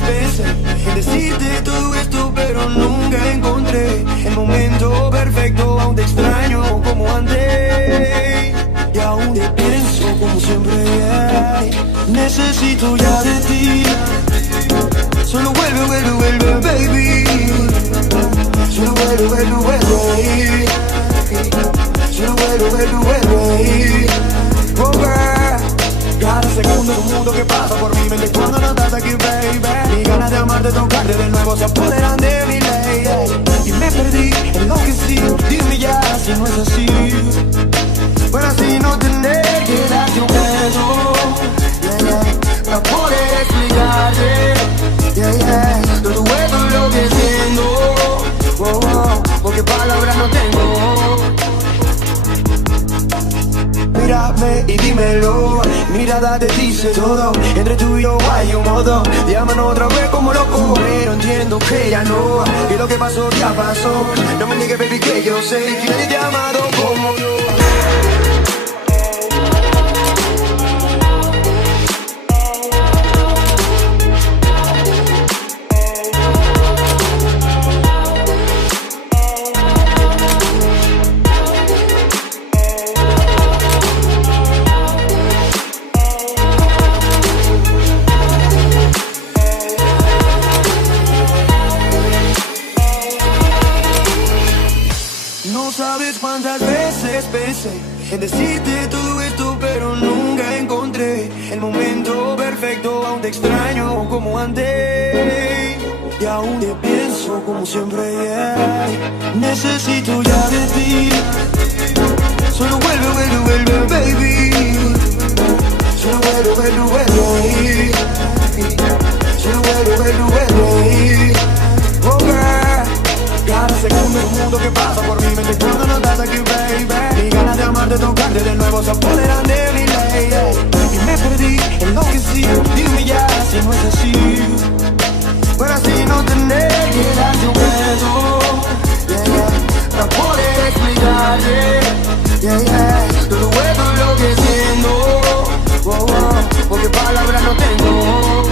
veces pensé en decirte todo esto, pero nunca encontré el momento perfecto. Aún te extraño como antes y aún te pienso como siempre. Necesito ya de ti. Solo vuelve, vuelve, vuelve, baby. Solo vuelve, vuelve, vuelve. Solo vuelve, vuelve, vuelve. Oh, girl. Cada segundo es un mundo que pasa por mi mente cuando no estás aquí, baby. Mis ganas de amarte, tocarte de nuevo se apoderan de mi ley. Y me perdí, enloquecí. Dime ya si no es así. Para así no tener que darte un beso, yeah, yeah, para poder explicarte, yeah, yeah, todo esto lo que siento, oh, oh, porque palabras no tengo. Mírame y dímelo, mirada te dice todo. Entre tú y yo hay un modo, llámanos otra vez como loco, pero entiendo que ya no. Y lo que pasó ya pasó. No me niegues, baby, que yo sé que nadie te ha amado como yo. Cuántas veces pensé en decirte todo esto, pero nunca encontré el momento perfecto. Aún te extraño como antes y aún te pienso como siempre, yeah. Necesito ya de ti. Solo vuelve, vuelve, vuelve, baby. Solo vuelve, vuelve, vuelve. Solo vuelve, vuelve, vuelve. Oh, girl. Cada segundo es un mundo que pasa por mi mente cuando no estás aquí, baby. Mis ganas de amarte, tocarte de nuevo se apoderan de mi ley. Y me perdí, enloquecí. Dime ya si no es así. Para así no tener que darte un beso, yeah, yeah, para poder explicarte, yeah, yeah, todo esto lo que siento, oh, oh, porque palabras no tengo.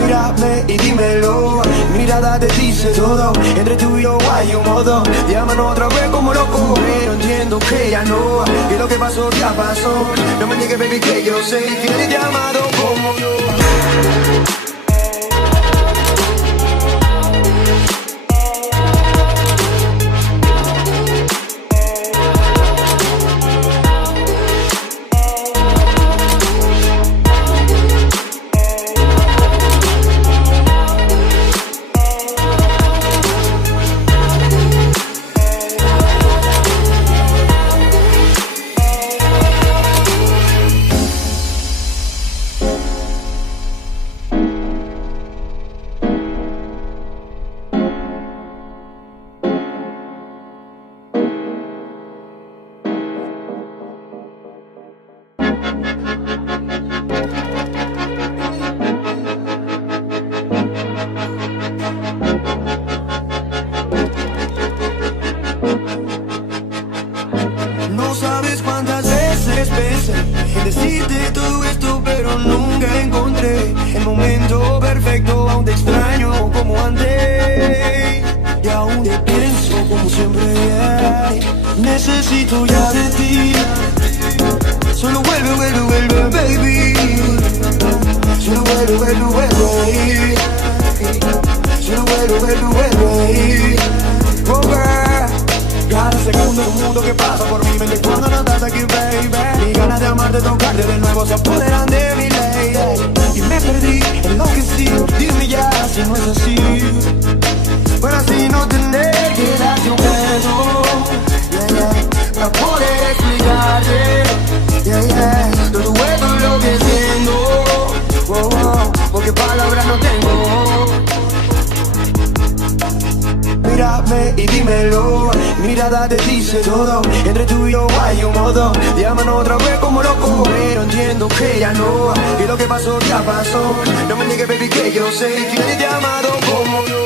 Mírame y dímelo, mirada te dice todo. Entre tú y yo hay un modo, llámanos otra vez como loco, pero entiendo que ya no. Y lo que pasó ya pasó. No me niegues, baby, que yo sé que nadie te ha amado como yo. En decirte todo esto, pero nunca encontré el momento perfecto. Aún te extraño como antes y aún te pienso como siempre, yeah. Necesito ya de ti. Solo vuelve, vuelve, vuelve, baby. Solo vuelve, vuelve, vuelve. Solo vuelve, vuelve, vuelve. Oh, girl. Cada segundo es un mundo que pasa por mi mente cuando no estás aquí, baby. Mis ganas de amarte, tocarte de nuevo se apoderan de mi ley. Y me perdí, enloquecí. Dime ya si no es así. Para así no tener que darte un beso, yeah, yeah, para poder explicarte, yeah, yeah, todo esto lo que siento, oh, oh, porque palabras no tengo. Mírame y dímelo, mirada te dice todo. Entre tú y yo hay un modo, llámanos otra vez como loco, pero entiendo que ya no. Y lo que pasó ya pasó. No me niegues, baby, que yo sé que nadie te ha amado como yo.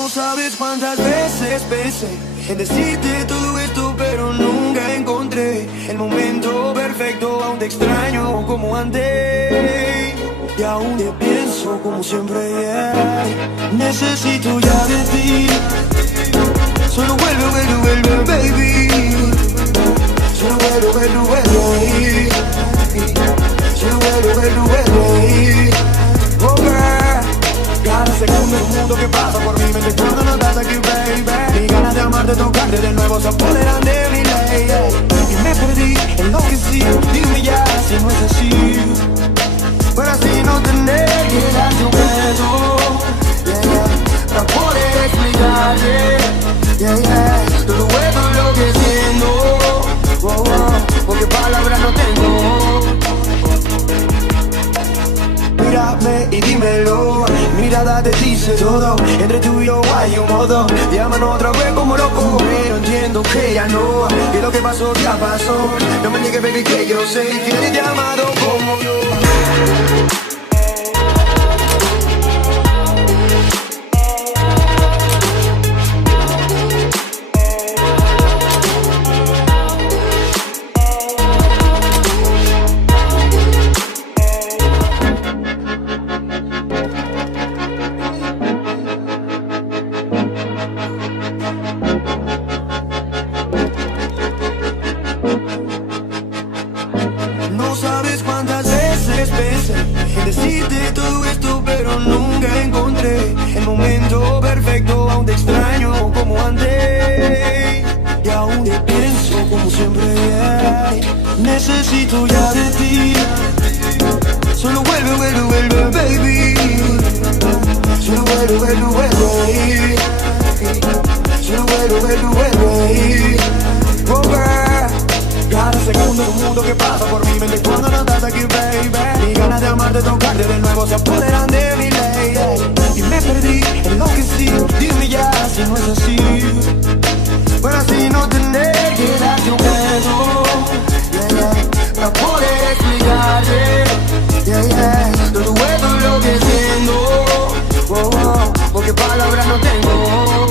No sabes cuántas veces pensé en decirte todo esto, pero nunca encontré el momento perfecto. Aún te extraño como antes y aún te pienso como siempre. Necesito ya de ti. Solo vuelve, vuelve, vuelve, baby. Solo vuelve, vuelve, vuelve. Solo vuelve, vuelve, vuelve. Oh girl, cada segundo es un mundo que pasa por mi mente cuando no estás aquí, baby. Mis ganas de amarte, tocarte de nuevo se apoderan de mi ley. Y me perdí, enloquecí. Dime ya si no es así, para así no tener que darte un beso, para poder explicarte, todo esto lo que siento, porque palabras no tengo. Mírame y dímelo, mirada te dice todo. Entre tú y yo hay un modo, llámanos otra vez como loco, pero entiendo que ya no, que lo que pasó ya pasó. No me niegues, baby, que yo sé que eres llamado como yo. No sabes cuántas veces pensé en decirte todo esto, pero nunca encontré el momento perfecto. Aún te extraño como antes y aún te pienso como siempre. Necesito ya de ti. Solo vuelve, vuelve, vuelve, baby. Solo vuelve, vuelve, vuelve. Solo vuelve, vuelve, vuelve. Oh girl, cada segundo es un mundo que pasa por mi mente cuando no estás aquí, baby. Mis ganas de amarte, tocarte de nuevo se apoderan de mi ley. Y me perdí, enloquecí. Dime ya si no es así, para así no tener que darte un beso, para poder explicarte, todo esto es lo que siento, porque palabras no tengo.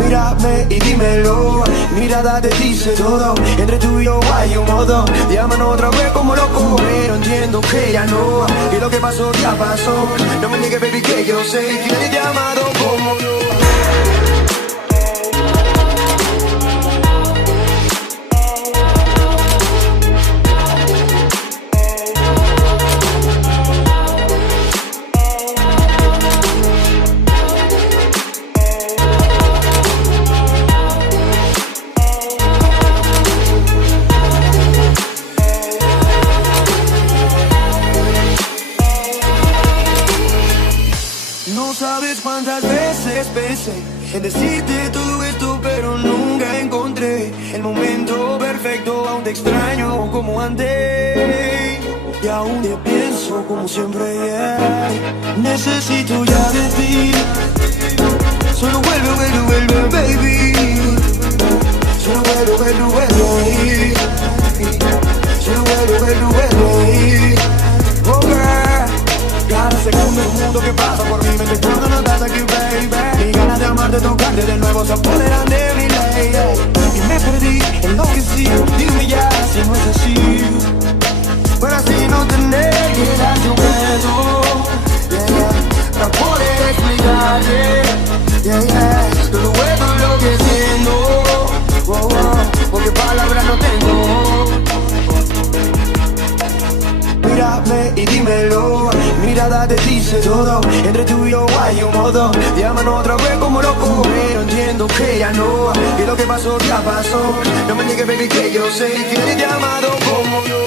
Mírame y dímelo, mirada te dice todo. Entre tú y yo hay un modo, llámanos otra vez como loco, pero entiendo que ya no, que lo que pasó ya pasó. No me niegues, baby, que yo sé que eres llamado como yo. No sabes cuántas veces pensé en decirte todo esto, pero nunca encontré el momento perfecto. Aún te extraño como antes y aún te pienso como siempre. Necesito ya de ti. Solo vuelve, vuelve, vuelve, baby. Solo vuelve, vuelve, vuelve. Solo vuelve, vuelve, vuelve. Oh girl, cada segundo es un mundo que pasa por mi mente cuando no estás aquí, baby. Mis ganas de amarte, tocarte de nuevo se apoderan de mi ley. Y me perdí, enloquecí. Dime ya si no es así, para así no tener que darte un beso, para poder explicarte, todo esto es lo que siento, porque palabras no tengo. Mírame y dímelo, mirada te dice todo. Entre tú y yo hay un modo, llámanos otra vez como loco, pero entiendo que ya no, que lo que pasó ya pasó. No me niegues, baby, que yo sé que eres llamado como yo.